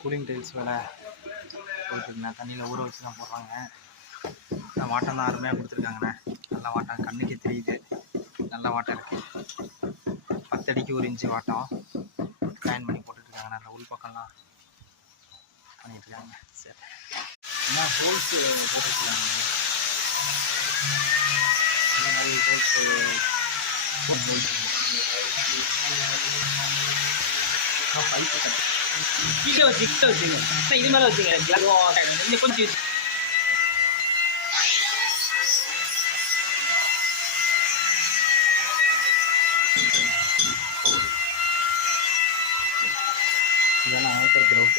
Cooling tiles வேலை போயிட்டுருந்தேன். தண்ணியில் ஊற வச்சு தான் போடுறாங்க. வாட்டம் தான் அருமையாக கொடுத்துருக்காங்கண்ணே. நல்ல வாட்டம், கண்ணுக்கே தெரியுது. நல்ல வாட்டம் இருக்குது. 10 அடிக்கு 1 இன்ச்சு வாட்டம் பிளான் பண்ணி போட்டுட்ருக்காங்க. நல்ல உள் பக்கம்லாம் பண்ணிட்டுருக்காங்க. சரி, என்ன ஹோல்ஸ் போட்டுருக்காங்க. இந்த மாதிரி ஹோல்ஸ் பைப்பு கட்டு கீழே வச்சுங்க. இது மேலே வச்சுங்க. இன்னும் கொஞ்சம் இதெல்லாம் ஆயிரத்தி ரூபாய்